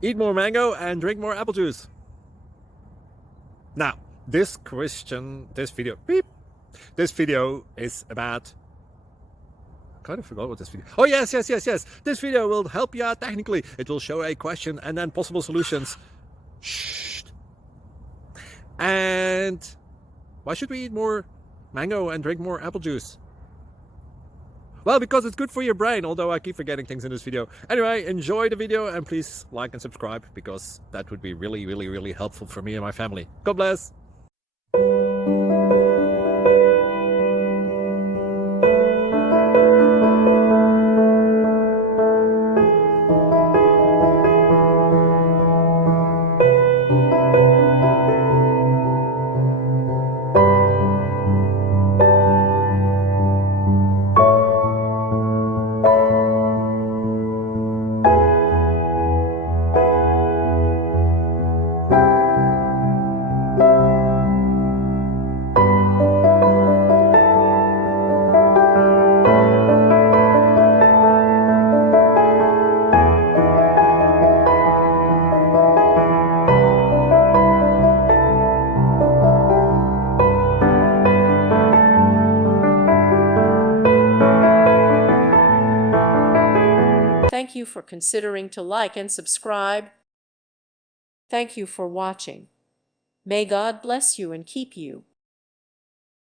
Eat more mango and drink more apple juice. Now, this video is about... I kind of forgot what this video... Oh, yes. This video will help you out technically. It will show a question and then possible solutions. Shh. And why should we eat more mango and drink more apple juice? Well, because it's good for your brain, although I keep forgetting things in this video. Anyway, enjoy the video and please like and subscribe, because that would be really helpful for me and my family. God bless! Thank you for considering to like and subscribe. Thank you for watching. May God bless you and keep you.